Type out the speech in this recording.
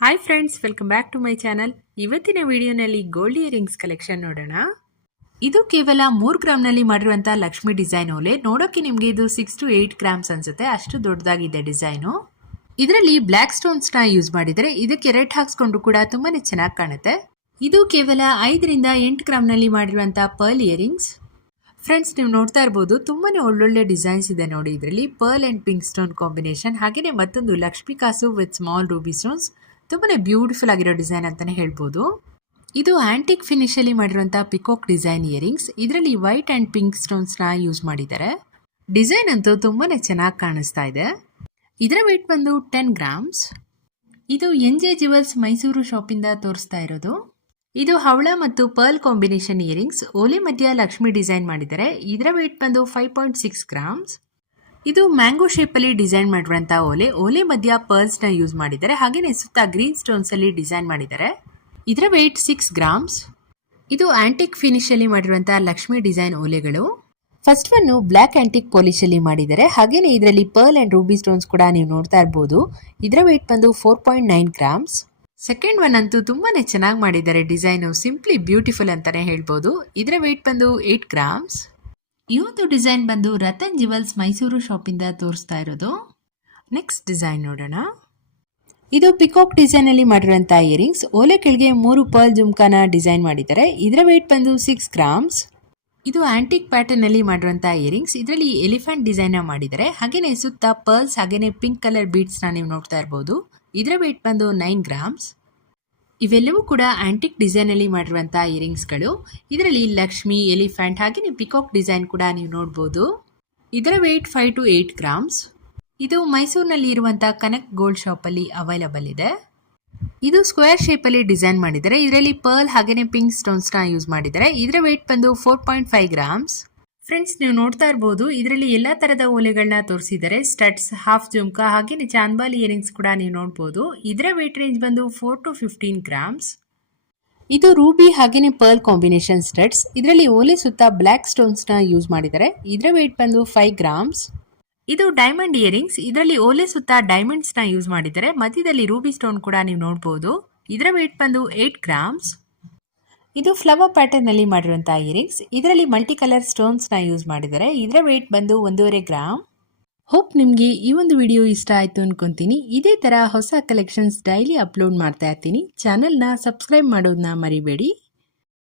Hi friends welcome back to my channel ಇವತ್ತಿನ ವಿಡಿಯೋನಲ್ಲಿ gold earrings collection ನೋಡೋಣ. ಇದು ಕೇವಲ ಮೂರು ಗ್ರಾಮ್ನಲ್ಲಿ ಮಾಡಿರುವಂಥ ಲಕ್ಷ್ಮಿ ಡಿಸೈನ್ ಓಲೆ. ನೋಡೋಕೆ ನಿಮಗೆ ಇದು ಸಿಕ್ಸ್ ಟು ಏಯ್ಟ್ ಗ್ರಾಮ್ಸ್ ಅನ್ಸುತ್ತೆ. ಅಷ್ಟು ದೊಡ್ಡದಾಗಿದೆ ಡಿಸೈನು. ಇದರಲ್ಲಿ ಬ್ಲ್ಯಾಕ್ ಸ್ಟೋನ್ಸ್ನ ಯೂಸ್ ಮಾಡಿದರೆ ಇದಕ್ಕೆ ರೆಡ್ ಹಾಕ್ಸ್ಕೊಂಡು ಕೂಡ ತುಂಬಾನೇ ಚೆನ್ನಾಗಿ ಕಾಣುತ್ತೆ. ಇದು ಕೇವಲ ಐದರಿಂದ ಎಂಟು ಗ್ರಾಮ್ನಲ್ಲಿ ಮಾಡಿರುವಂಥ ಪರ್ಲ್ ಇಯರಿಂಗ್ಸ್ ಫ್ರೆಂಡ್ಸ್ ನೀವು ನೋಡ್ತಾ ಇರ್ಬೋದು, ತುಂಬಾನೇ ಒಳ್ಳೊಳ್ಳೆ ಡಿಸೈನ್ಸ್ ಇದೆ ನೋಡಿ. ಇದರಲ್ಲಿ pearl and pink stone combination ಹಾಗೆಯೇ ಮತ್ತೊಂದು ಲಕ್ಷ್ಮಿ ಕಾಸು ವಿತ್ ಸ್ಮಾಲ್ ರೂಬಿ ಸ್ಟೋನ್ಸ್ ತುಂಬಾನೇ ಬ್ಯೂಟಿಫುಲ್ ಆಗಿರೋ ಡಿಸೈನ್ ಅಂತಾನೆ ಹೇಳ್ಬೋದು. ಇದು ಆಂಟಿಕ್ ಫಿನಿಶ್ ಅಲ್ಲಿ ಪಿಕೋಕ್ ಡಿಸೈನ್ ಇಯರಿಂಗ್ಸ್ ಇದರಲ್ಲಿ ವೈಟ್ ಅಂಡ್ ಪಿಂಕ್ ಸ್ಟೋನ್ಸ್ನ ಯೂಸ್ ಮಾಡಿದ್ದಾರೆ. ಡಿಸೈನ್ ಅಂತೂ ತುಂಬಾ ಚೆನ್ನಾಗಿ ಕಾಣಿಸ್ತಾ ಇದೆ. ಇದರ ವೇಟ್ ಬಂದು ಟೆನ್ ಗ್ರಾಮ್ಸ್ ಇದು ಎನ್ ಜೆ ಜುವೆಲ್ಸ್ ಮೈಸೂರು ಶಾಪಿಂದ ತೋರಿಸ್ತಾ ಇರೋದು. ಇದು ಹವಳ ಮತ್ತು ಪರ್ಲ್ ಕಾಂಬಿನೇಷನ್ ಇಯರಿಂಗ್ಸ್ ಓಲಿ ಮಧ್ಯ ಲಕ್ಷ್ಮಿ ಡಿಸೈನ್ ಮಾಡಿದ್ದಾರೆ. ಇದರ ವೇಟ್ ಬಂದು ಫೈವ್ ಪಾಯಿಂಟ್ ಸಿಕ್ಸ್ ಗ್ರಾಮ್ಸ್ ಇದು ಮ್ಯಾಂಗೋ ಶೇಪಲ್ಲಿ ಡಿಸೈನ್ ಮಾಡಿರುವಂತಹ ಓಲೆ. ಓಲೆ ಮಧ್ಯ ಪರ್ಲ್ಸ್ನ ಯೂಸ್ ಮಾಡಿದ್ದಾರೆ. ಹಾಗೆಯೇ ಸುತ್ತ ಗ್ರೀನ್ ಸ್ಟೋನ್ಸ್ ಅಲ್ಲಿ ಡಿಸೈನ್ ಮಾಡಿದ್ದಾರೆ. ಇದರ ವೆಯ್ಟ್ ಸಿಕ್ಸ್ ಗ್ರಾಮ್ಸ್ ಇದು ಆಂಟಿಕ್ ಫಿನಿಶಲ್ಲಿ ಮಾಡಿರುವಂತಹ ಲಕ್ಷ್ಮಿ ಡಿಸೈನ್ ಓಲೆಗಳು. ಫಸ್ಟ್ ಒನ್ನು ಬ್ಲ್ಯಾಕ್ ಆಂಟಿಕ್ ಪಾಲಿಶಲ್ಲಿ ಮಾಡಿದ್ದಾರೆ. ಹಾಗೆಯೇ ಇದರಲ್ಲಿ ಪರ್ಲ್ ಅಂಡ್ ರೂಬಿ ಸ್ಟೋನ್ಸ್ ಕೂಡ ನೀವು ನೋಡ್ತಾ ಇರ್ಬೋದು. ಇದರ ವೆಯ್ಟ್ ಬಂದು four point nine grams second one ಅಂತೂ ತುಂಬಾನೇ ಚೆನ್ನಾಗಿ ಮಾಡಿದ್ದಾರೆ. ಡಿಸೈನು ಸಿಂಪ್ಲಿ ಬ್ಯೂಟಿಫುಲ್ ಅಂತಾನೆ ಹೇಳ್ಬೋದು. ಇದರ ವೆಯ್ಟ್ ಬಂದು ಏಟ್ ಗ್ರಾಮ್ಸ್ ಈ ಒಂದು ಡಿಸೈನ್ ಬಂದು ರತನ್ ಜುವೆಲ್ಸ್ ಮೈಸೂರು ಶಾಪಿಂದ ತೋರಿಸ್ತಾ ಇರೋದು. ನೆಕ್ಸ್ಟ್ ಡಿಸೈನ್ ನೋಡೋಣ. ಇದು ಪಿಕಾಕ್ ಡಿಸೈನ್ ಅಲ್ಲಿ ಮಾಡಿರುವಂತಹ ಇಯರಿಂಗ್ಸ್ ಓಲೆ ಕೆಳಗೆ ಮೂರು ಪರ್ಲ್ ಜುಮ್ಕಾನ ಡಿಸೈನ್ ಮಾಡಿದ್ದಾರೆ. ಇದರ ವೇಟ್ ಬಂದು ಸಿಕ್ಸ್ ಗ್ರಾಮ್ಸ್ ಇದು ಆಂಟಿಕ್ ಪ್ಯಾಟರ್ನ್ ಅಲ್ಲಿ ಮಾಡಿರುವಂತಹ ಇಯರಿಂಗ್ಸ್ ಇದರಲ್ಲಿ ಎಲಿಫೆಂಟ್ ಡಿಸೈನ್ ಮಾಡಿದ್ದಾರೆ. ಹಾಗೇನೆ ಸುತ್ತ ಪರ್ಲ್ಸ್ ಹಾಗೇನೆ ಪಿಂಕ್ ಕಲರ್ ಬೀಡ್ಸ್ ನೀವು ನೋಡ್ತಾ ಇರಬಹುದು ಇದರ ವೇಟ್ ಬಂದು ನೈನ್ ಗ್ರಾಮ್ಸ್ ಇವೆಲ್ಲವೂ ಕೂಡ ಆಂಟಿಕ್ ಡಿಸೈನ್ ಅಲ್ಲಿ ಮಾಡಿರುವಂತಹ ಇಯರಿಂಗ್ಸ್ಗಳು ಇದರಲ್ಲಿ ಲಕ್ಷ್ಮಿ ಎಲಿಫೆಂಟ್ ಹಾಗೆಯೇ ಪಿಕಾಕ್ ಡಿಸೈನ್ ಕೂಡ ನೀವು ನೋಡ್ಬೋದು. ಇದರ weight five to eight grams ಇದು ಮೈಸೂರಿನಲ್ಲಿ ಇರುವಂಥ ಕನಕ್ ಗೋಲ್ಡ್ ಶಾಪ್ ಅಲ್ಲಿ ಅವೈಲಬಲ್ ಇದೆ. ಇದು ಸ್ಕ್ವೇರ್ ಶೇಪ್ ಅಲ್ಲಿ ಡಿಸೈನ್ ಮಾಡಿದ್ದಾರೆ. ಇದರಲ್ಲಿ ಪರ್ಲ್ ಹಾಗೆಯೇ ಪಿಂಕ್ ಸ್ಟೋನ್ಸ್ನ ಯೂಸ್ ಮಾಡಿದ್ದಾರೆ. ಇದರ ವೆಯ್ಟ್ ಬಂದು four point five grams friends ನೀವು ನೋಡ್ತಾ ಇರ್ಬೋದು, ಇದರಲ್ಲಿ ಎಲ್ಲ ತರದ ಓಲೆಗಳನ್ನ ತೋರಿಸಿದ್ದಾರೆ. ಸ್ಟಡ್ಸ್ ಹಾಫ್ ಜುಮ್ಕಾ ಹಾಗೆಯೇ ಚಾನ್ಬಾಲ್ ಇಯರಿಂಗ್ಸ್ ಕೂಡ ನೀವು ನೋಡ್ಬೋದು. ಇದರ ವೇಟ್ ರೇಂಜ್ ಬಂದು ಫೋರ್ ಟು ಫಿಫ್ಟೀನ್ ಗ್ರಾಮ್ಸ್ ಇದು ರೂಬಿ ಹಾಗೇನೆ ಪರ್ಲ್ ಕಾಂಬಿನೇಷನ್ ಸ್ಟಡ್ಸ್ ಇದರಲ್ಲಿ ಓಲೆ ಸುತ್ತ ಬ್ಲ್ಯಾಕ್ ಸ್ಟೋನ್ಸ್ನ ಯೂಸ್ ಮಾಡಿದ್ದಾರೆ. ಇದರ ವೇಟ್ ಬಂದು ಫೈವ್ ಗ್ರಾಮ್ಸ್ ಇದು ಡೈಮಂಡ್ ಇಯರಿಂಗ್ಸ್ ಇದರಲ್ಲಿ ಓಲೆ ಸುತ್ತ ಡೈಮಂಡ್ಸ್ನ ಯೂಸ್ ಮಾಡಿದ್ದಾರೆ. ಮಧ್ಯದಲ್ಲಿ ರೂಬಿ ಸ್ಟೋನ್ ಕೂಡ ನೀವು ನೋಡಬಹುದು ಇದರ ವೇಟ್ ಬಂದು ಏಟ್ ಗ್ರಾಮ್ಸ್ ಇದು ಫ್ಲವರ್ ಪ್ಯಾಟರ್ನ್ ಅಲ್ಲಿ ಮಾಡಿರುವಂತಹ ಇಯರಿಂಗ್ಸ್ ಇದರಲ್ಲಿ ಮಲ್ಟಿ ಕಲರ್ ಸ್ಟೋನ್ಸ್ನ ಯೂಸ್ ಮಾಡಿದ್ದಾರೆ. ಇದರ ವೇಟ್ ಬಂದು ಒಂದೂವರೆ ಗ್ರಾಮ್ ಹೋಪ್ ನಿಮಗೆ ಈ ಒಂದು ವಿಡಿಯೋ ಇಷ್ಟ ಆಯ್ತು ಅನ್ಕೊಂತೀನಿ. ಇದೇ ತರ ಹೊಸ ಕಲೆಕ್ಷನ್ಸ್ ಡೈಲಿ ಅಪ್ಲೋಡ್ ಮಾಡ್ತಾ ಇರ್ತೀನಿ. ಚಾನೆಲ್ನ ಸಬ್ಸ್ಕ್ರೈಬ್ ಮಾಡೋದನ್ನ ಮರಿಬೇಡಿ.